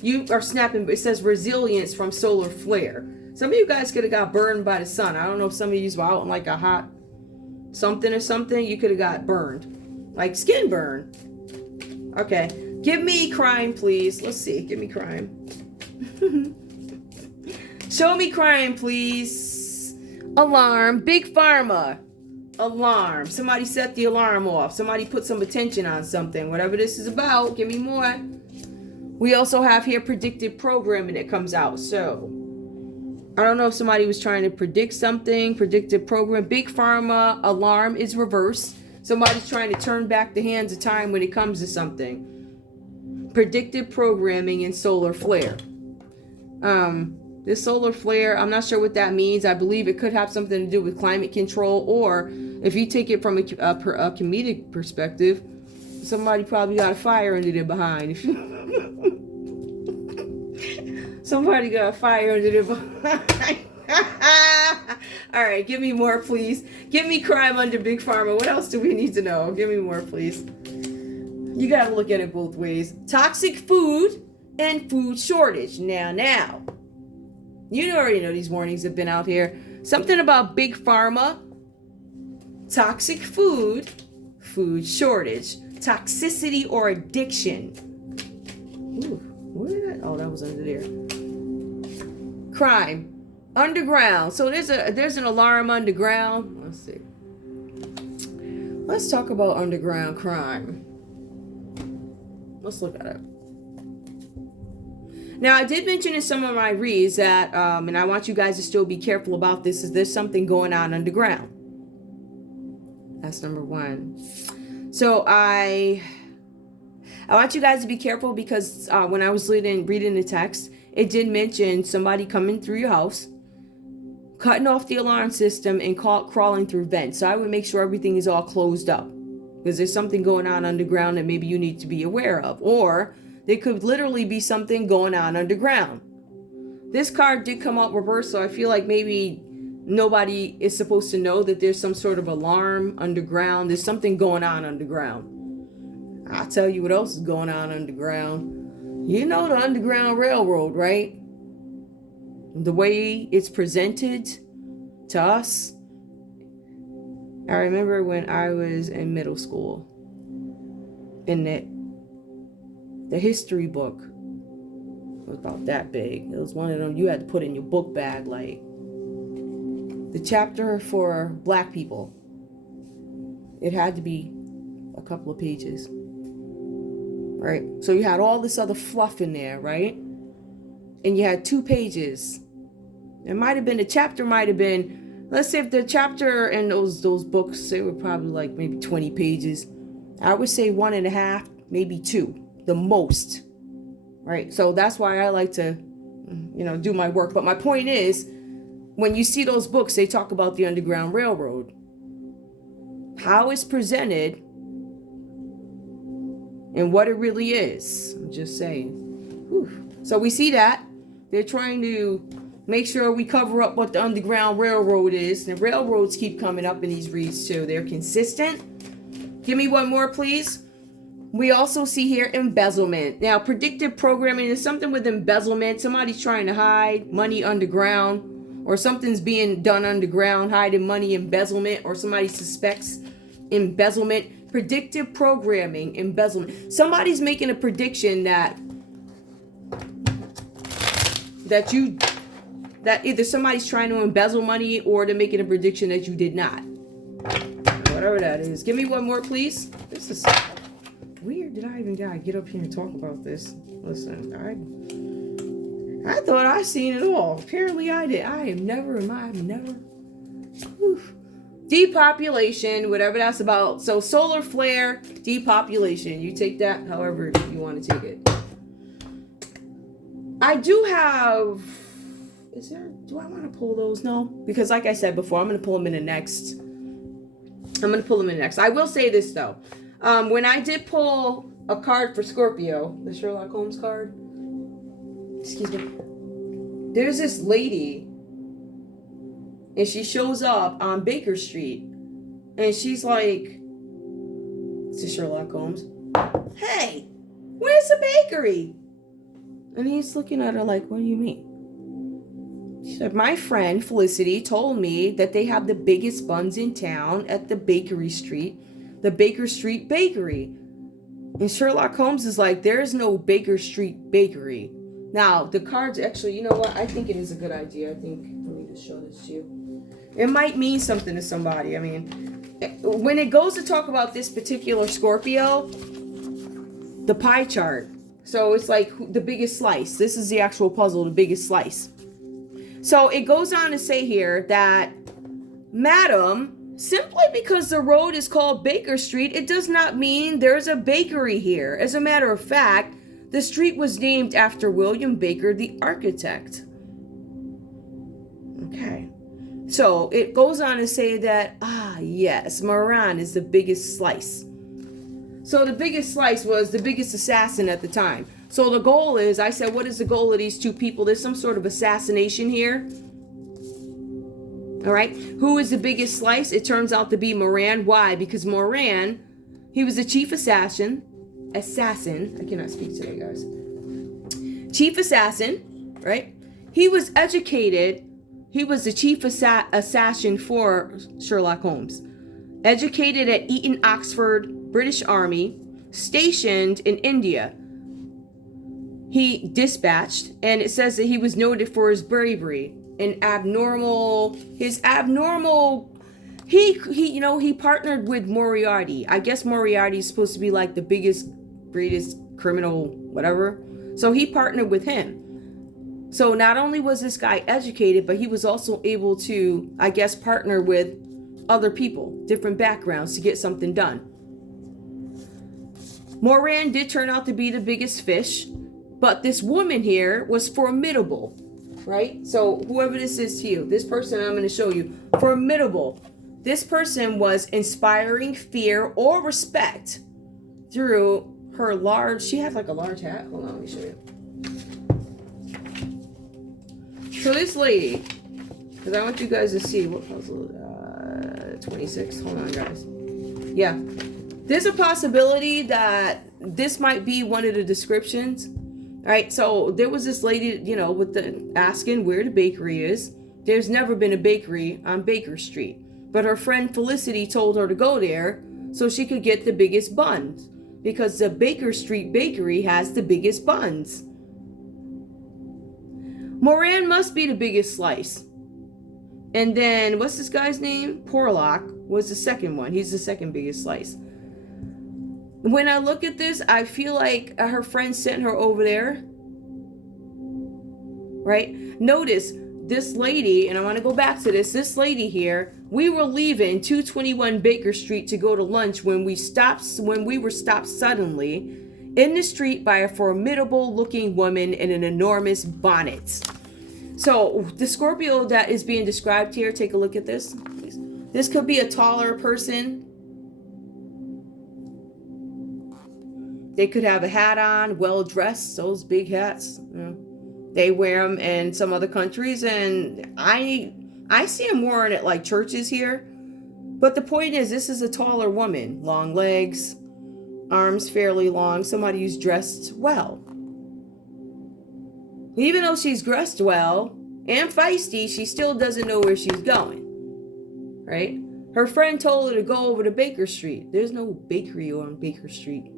You are snapping... It says resilience from solar flare. Some of you guys could have got burned by the sun. I don't know if some of you were out in like a hot something or something. You could have got burned. Like skin burn. Okay. Give me crime, please. Let's see. Give me crime. Show me crime, please. Alarm. Big Pharma. Alarm. Somebody set the alarm off. Somebody put some attention on something. Whatever this is about, give me more. We also have here predictive programming that comes out. So, I don't know if somebody was trying to predict something. Predictive program. Big Pharma. Alarm is reversed. Somebody's trying to turn back the hands of time when it comes to something. Predictive programming and solar flare. This solar flare, I'm not sure what that means. I believe it could have something to do with climate control, or if you take it from a comedic perspective, somebody probably got a fire under their behind. Somebody got a fire under their behind. All right, give me more, please. Give me crime under Big Pharma. What else do we need to know? Give me more, please. You got to look at it both ways. Toxic food and food shortage. Now. You already know these warnings have been out here. Something about Big Pharma, toxic food, food shortage, toxicity or addiction. Ooh, where did that? Oh, that was under there. Crime, underground. So there's an alarm underground. Let's see. Let's talk about underground crime. Let's look at it. Now, I did mention in some of my reads that, and I want you guys to still be careful about this, is there's something going on underground. That's number one. So I want you guys to be careful because when I was reading the text, it did mention somebody coming through your house, cutting off the alarm system, and crawling through vents. So I would make sure everything is all closed up because there's something going on underground that maybe you need to be aware of. Or there could literally be something going on underground. This card did come out reversed, so I feel like maybe nobody is supposed to know that there's some sort of alarm underground. There's something going on underground. I'll tell you what else is going on underground. You know the Underground Railroad, right? The way it's presented to us. I remember when I was in middle school, in the history book, it was about that big. It was one of them you had to put in your book bag, like the chapter for black people. It had to be a couple of pages, right? So you had all this other fluff in there, right? And you had 2 pages. It might have been, the chapter might have been, let's say if the chapter and those books, they were probably like maybe 20 pages. I would say 1.5, maybe 2, the most, right? So that's why I like to, do my work. But my point is, when you see those books, they talk about the Underground Railroad, how it's presented, and what it really is. I'm just saying. Whew. So we see that they're trying to make sure we cover up what the Underground Railroad is. The railroads keep coming up in these reads too. They're consistent. Give me one more, please. We also see here embezzlement. Now, predictive programming is something with embezzlement. Somebody's trying to hide money underground, or something's being done underground, hiding money, embezzlement, or somebody suspects embezzlement. Predictive programming, embezzlement. Somebody's making a prediction that either somebody's trying to embezzle money or they're making a prediction that you did not. Whatever that is. Give me one more, please. This is weird that I even gotta get up here and talk about this. Listen, I thought I seen it all. Apparently I did. I've never. Whew. Depopulation, whatever that's about. So solar flare, depopulation. You take that however you want to take it. I do have... do I want to pull those? No. Because like I said before, I'm going to pull them in the next. I will say this though. When I did pull a card for Scorpio, the Sherlock Holmes card. Excuse me. There's this lady. And she shows up on Baker Street. And she's like, it's a Sherlock Holmes. Hey, where's the bakery? And he's looking at her like, what do you mean? She said, my friend Felicity told me that they have the biggest buns in town at the Baker Street Bakery. And Sherlock Holmes is like, there's no Baker Street Bakery. Now, the cards, actually, you know what? I think it is a good idea. Let me just show this to you. It might mean something to somebody. I mean, when it goes to talk about this particular Scorpio, the pie chart. So it's like the biggest slice. This is the actual puzzle, the biggest slice. So it goes on to say here that, Madam, simply because the road is called Baker Street, it does not mean there's a bakery here. As a matter of fact, the street was named after William Baker, the architect. Okay. So it goes on to say that, yes, Moran is the biggest slice. So the biggest slice was the biggest assassin at the time. So the goal is, I said, what is the goal of these two people? There's some sort of assassination here. All right. Who is the biggest slice? It turns out to be Moran. Why? Because Moran, he was the chief assassin. I cannot speak today, guys. Chief assassin, right? He was educated. He was the chief assassin for Sherlock Holmes. Educated at Eton, Oxford, British Army, stationed in India. He dispatched, and it says that he was noted for his bravery and he partnered with Moriarty. I guess Moriarty is supposed to be like the biggest, greatest criminal, whatever. So he partnered with him. So not only was this guy educated, but he was also able to, I guess, partner with other people, different backgrounds to get something done. Moran did turn out to be the biggest fish, but this woman here was formidable, right? So whoever this is to you, this person I'm going to show you, formidable. This person was inspiring fear or respect through her large, she had like a large hat. Hold on, let me show you. So this lady, because I want you guys to see what puzzle, 26. Hold on, guys. Yeah. There's a possibility that this might be one of the descriptions. All right. So there was this lady, you know, with the asking where the bakery is. There's never been a bakery on Baker Street, but her friend Felicity told her to go there so she could get the biggest buns because the Baker Street Bakery has the biggest buns. Moran must be the biggest slice. And then, what's this guy's name? Porlock was the second one. He's the second biggest slice. When I look at this, I feel like her friend sent her over there. Right? Notice, this lady, and I want to go back to this lady here, we were leaving 221 Baker Street to go to lunch when we were stopped suddenly in the street by a formidable looking woman in an enormous bonnet. So the Scorpio that is being described here, take a look at this. This could be a taller person. They could have a hat on, well dressed, those big hats. You know, they wear them in some other countries, and I see them wearing it like churches here. But the point is, this is a taller woman, long legs, arms fairly long, somebody who's dressed well. Even though she's dressed well and feisty, she still doesn't know where she's going, right? Her friend told her to go over to Baker Street. There's no bakery on Baker Street.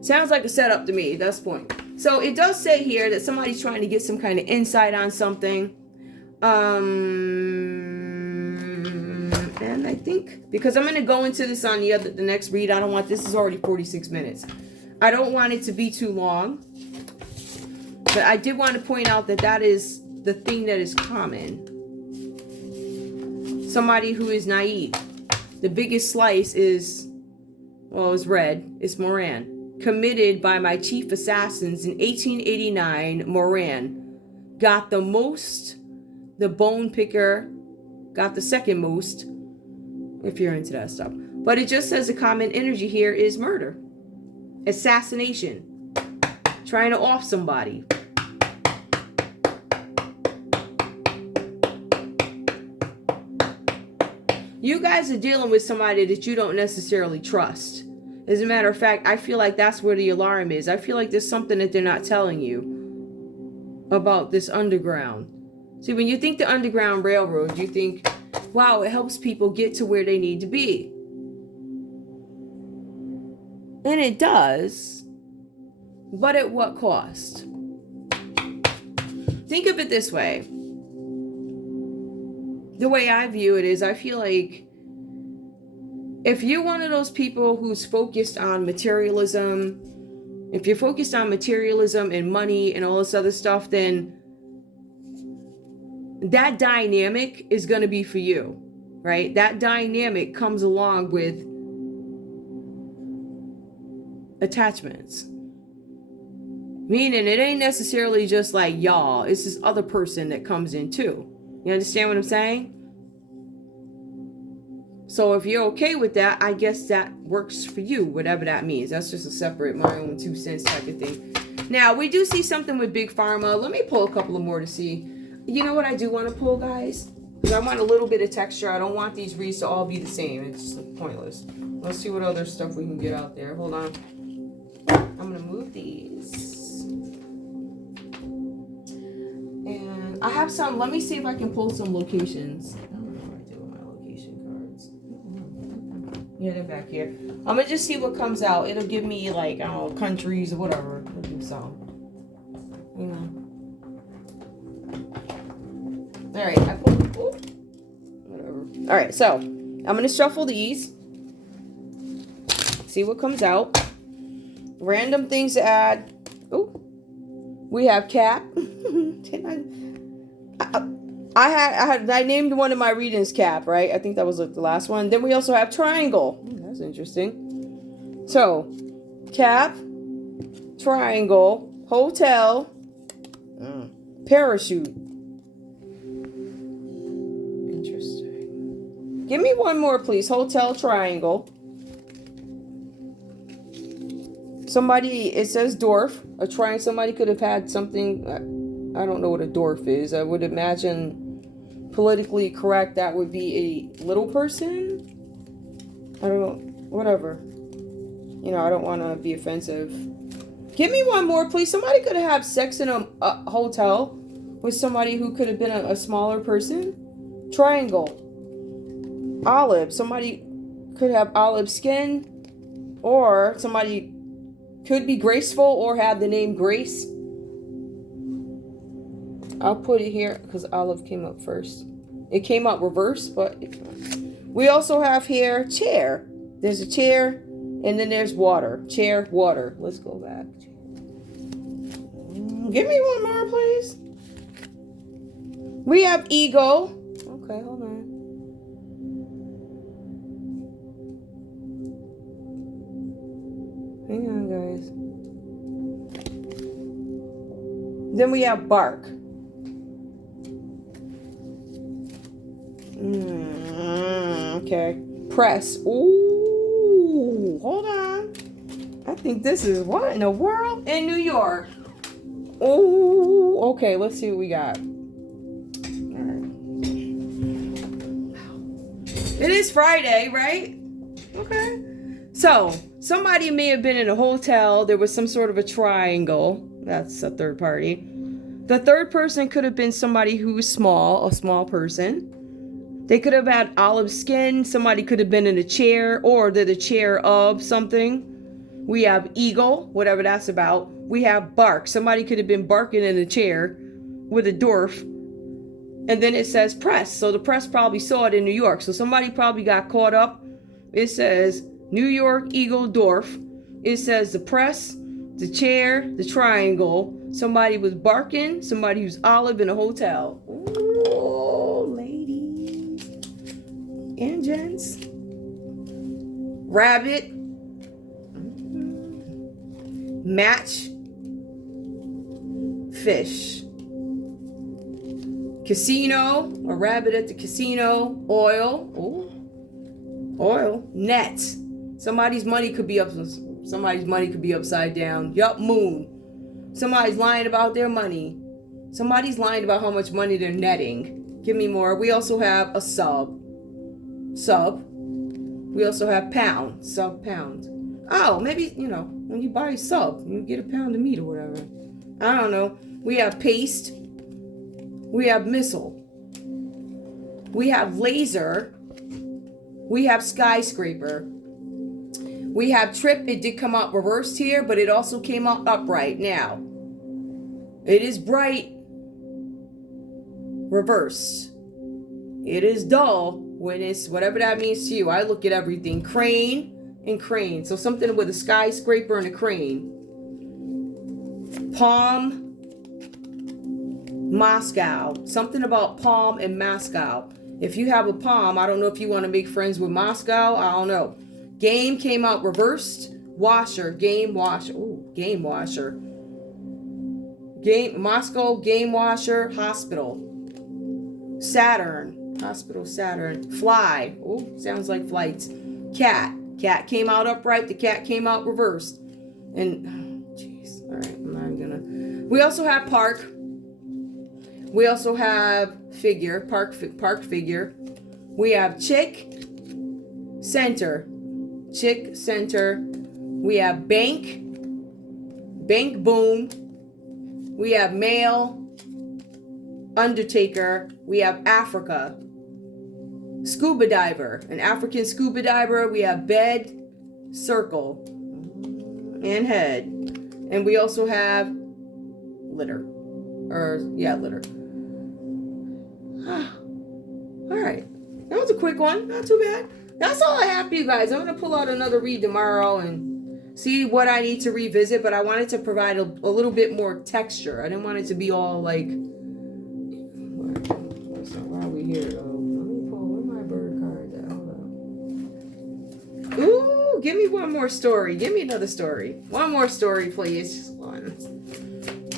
Sounds like a setup to me. That's the point. So it does say here that somebody's trying to get some kind of insight on something. And I think, because I'm going to go into this on the next read. I don't want, this is already 46 minutes. I don't want it to be too long. But I did want to point out that that is the thing that is common. Somebody who is naive. The biggest slice is, well, it's red. It's Moran. Committed by my chief assassins in 1889, Moran got the most. The bone picker got the second most, if you're into that stuff. But it just says the common energy here is murder. Assassination. Trying to off somebody. You guys are dealing with somebody that you don't necessarily trust. As a matter of fact, I feel like that's where the alarm is. I feel like there's something that they're not telling you about this underground. See, when you think the Underground Railroad, you think, wow, it helps people get to where they need to be. And it does, but at what cost? Think of it this way. The way I view it is, I feel like if you're one of those people who's focused on materialism, if you're focused on materialism and money and all this other stuff, then that dynamic is going to be for you, right? That dynamic comes along with attachments. Meaning it ain't necessarily just like y'all, it's this other person that comes in too. You understand what I'm saying? So if you're okay with that, I guess that works for you, whatever that means. That's just a separate, my own 2 cents type of thing. Now, we do see something with Big Pharma. Let me pull a couple of more to see. You know what I do want to pull, guys? Because I want a little bit of texture. I don't want these reads to all be the same. It's pointless. Let's see what other stuff we can get out there. Hold on. I'm going to move these. And I have some. Let me see if I can pull some locations. I don't know what I do with my location cards. Yeah, they're back here. I'm going to just see what comes out. It'll give me, like, I don't know, countries or whatever. It'll do some. You know. All right, I pulled. Oh, whatever. All right, so I'm going to shuffle these. See what comes out. Random things to add. Oh, we have Cap. I named one of my readings cap, right? I think that was the last one. Then we also have triangle. That's interesting. So, cap, triangle, hotel, parachute. Interesting. Give me one more, please. Hotel, triangle. Somebody, it says dwarf. A triangle. Somebody could have had something. I don't know what a dwarf is. I would imagine politically correct that would be a little person. I don't know. Whatever. You know, I don't want to be offensive. Give me one more, please. Somebody could have had sex in a hotel with somebody who could have been a smaller person. Triangle. Olive. Somebody could have olive skin. Or somebody could be graceful or have the name Grace. I'll put it here because olive came up first. It came up reverse, but we also have here chair. There's a chair, and then there's water. Chair, water. Let's go back. Give me one more, please. We have ego. Okay, hold on. Hang on, guys. Then we have bark. Okay. Press. Ooh, hold on. I think this is what in the world? In New York. Ooh, okay, let's see what we got. All right. It is Friday, right? Okay. So, somebody may have been in a hotel. There was some sort of a triangle. That's a third party. The third person could have been somebody who was small, a small person. They could have had olive skin. Somebody could have been in a chair, or they're the chair of something. We have eagle, whatever that's about. We have bark. Somebody could have been barking in a chair with a dwarf. And then it says press. So the press probably saw it in New York. So somebody probably got caught up. It says New York, eagle, dwarf. It says the press, the chair, the triangle. Somebody was barking. Somebody who's olive in a hotel. Ooh, ladies and gents. Rabbit. Match. Fish. Casino. A rabbit at the casino. Oil. Ooh. Oil. Net. Somebody's money could be upside down. Yup, moon. Somebody's lying about their money. Somebody's lying about how much money they're netting. Give me more. We also have a sub. Sub. We also have pound. Sub, pound. Oh, maybe, when you buy a sub, you get a pound of meat or whatever. I don't know. We have paste. We have missile. We have laser. We have skyscraper. We have trip. It did come out reversed here, but it also came out upright. Now, it is bright. Reversed. It is dull when it's whatever that means to you. I look at everything. Crane and crane. So something with a skyscraper and a crane. Palm. Moscow. Something about palm and Moscow. If you have a palm, I don't know if you want to make friends with Moscow. I don't know. Game came out reversed. Washer. Game washer. Ooh, game washer. Game Moscow. Game washer. Hospital. Saturn. Hospital Saturn. Fly. Ooh, sounds like flights. Cat. Cat came out upright. The cat came out reversed. And, jeez. All right. I'm not even gonna. We also have park. We also have figure. Park figure. We have chick. Center. Chick center. We have bank. Bank boom. We have male. Undertaker. We have Africa. Scuba diver. An African scuba diver. We have bed. Circle. And head. And we also have litter. Litter. All right. That was a quick one. Not too bad. That's all I have for you guys. I'm going to pull out another read tomorrow and see what I need to revisit, but I wanted to provide a little bit more texture. I didn't want it to be all like... here. Let me pull one of my bird cards out. Hold on. Ooh, give me one more story. Give me another story. One more story, please. Just one.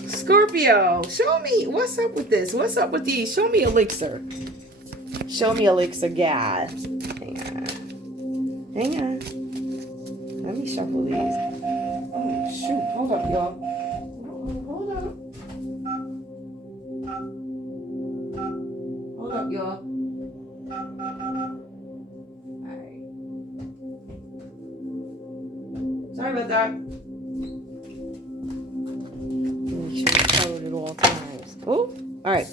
Scorpio, show me what's up with this. What's up with these? Show me elixir. Show me elixir, God. Hang on. Hang on. Let me shuffle these. Oh, shoot. Hold up, y'all. Hold up. Hold up, y'all. Alright. Sorry about that. Make sure it's covered at all times. Oh, alright.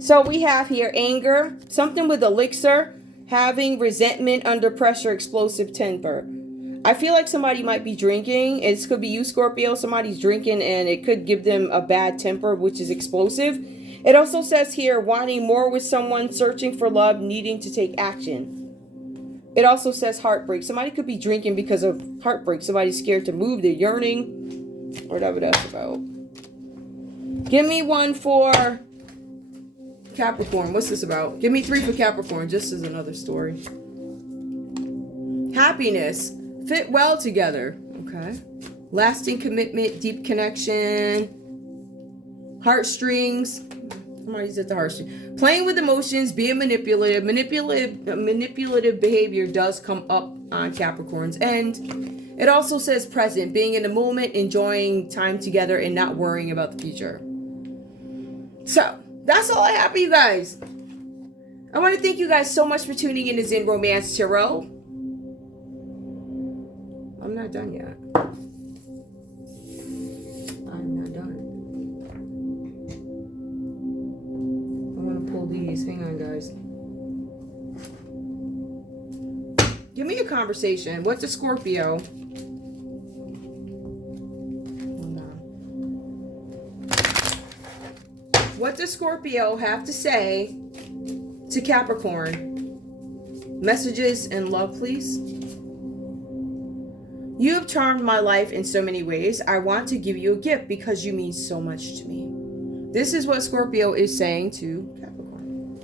So we have here anger, something with elixir, having resentment, under pressure, explosive temper. I feel like somebody might be drinking. It could be you, Scorpio. Somebody's drinking and it could give them a bad temper, which is explosive. It also says here, wanting more with someone, searching for love, needing to take action. It also says heartbreak. Somebody could be drinking because of heartbreak. Somebody's scared to move. They're yearning. Whatever that's about. Give me one for Capricorn. What's this about? Give me 3 for Capricorn, just as another story. Happiness. Fit well together. Okay. Lasting commitment, deep connection. Heartstrings. Somebody's at the heartstrings. Playing with emotions, being manipulative. Manipulative behavior does come up on Capricorn's end. It also says present, being in the moment, enjoying time together, and not worrying about the future. So, that's all I have for you guys. I want to thank you guys so much for tuning in to Zen Romance Tarot. I'm not done yet. I'm not done. I want to pull these. Hang on, guys. Give me a conversation. What's a Scorpio? Hold on. What does Scorpio have to say to Capricorn? Messages and love, please. You have charmed my life in so many ways. I want to give you a gift because you mean so much to me. This is what Scorpio is saying to Capricorn.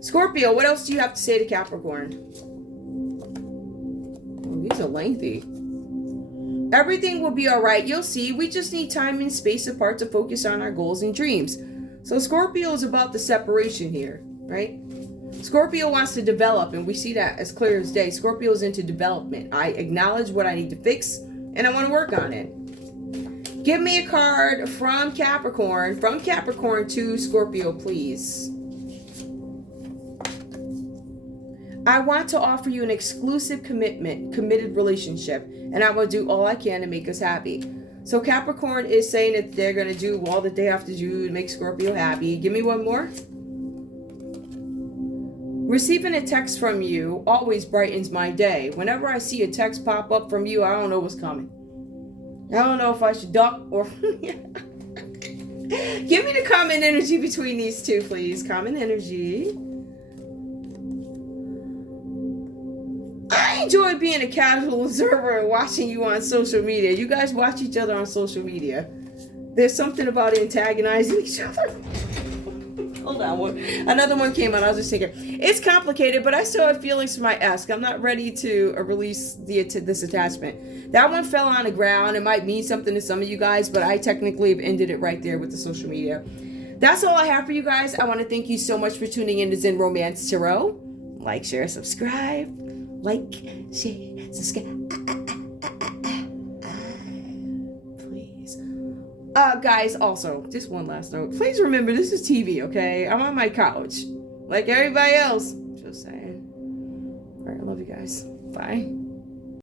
Scorpio, what else do you have to say to Capricorn? Oh, these are lengthy. Everything will be all right. You'll see. We just need time and space apart to focus on our goals and dreams. So Scorpio is about the separation here, right? Scorpio wants to develop, and we see that as clear as day. Scorpio is into development. I acknowledge what I need to fix, and I want to work on it. Give me a card from Capricorn to Scorpio, please. I want to offer you an exclusive committed relationship, and I will do all I can to make us happy. So Capricorn is saying that they're going to do all that they have to do to make Scorpio happy. Give me one more. Receiving a text from you always brightens my day. Whenever I see a text pop up from you, I don't know what's coming. I don't know if I should duck or... Give me the common energy between these two, please. Common energy. I enjoy being a casual observer and watching you on social media. You guys watch each other on social media. There's something about antagonizing each other. Hold on, another one came out. I was just thinking, it's complicated, but I still have feelings for my ex. I'm not ready to release this attachment. That one fell on the ground. It might mean something to some of you guys, but I technically have ended it right there with the social media. That's all I have for you guys. I want to thank you so much for tuning in to Zen Romance Tarot. Like, share, subscribe. Like, share, subscribe. Guys, also, just one last note. Please remember, this is TV, okay? I'm on my couch. Like everybody else. Just saying. Alright, I love you guys. Bye.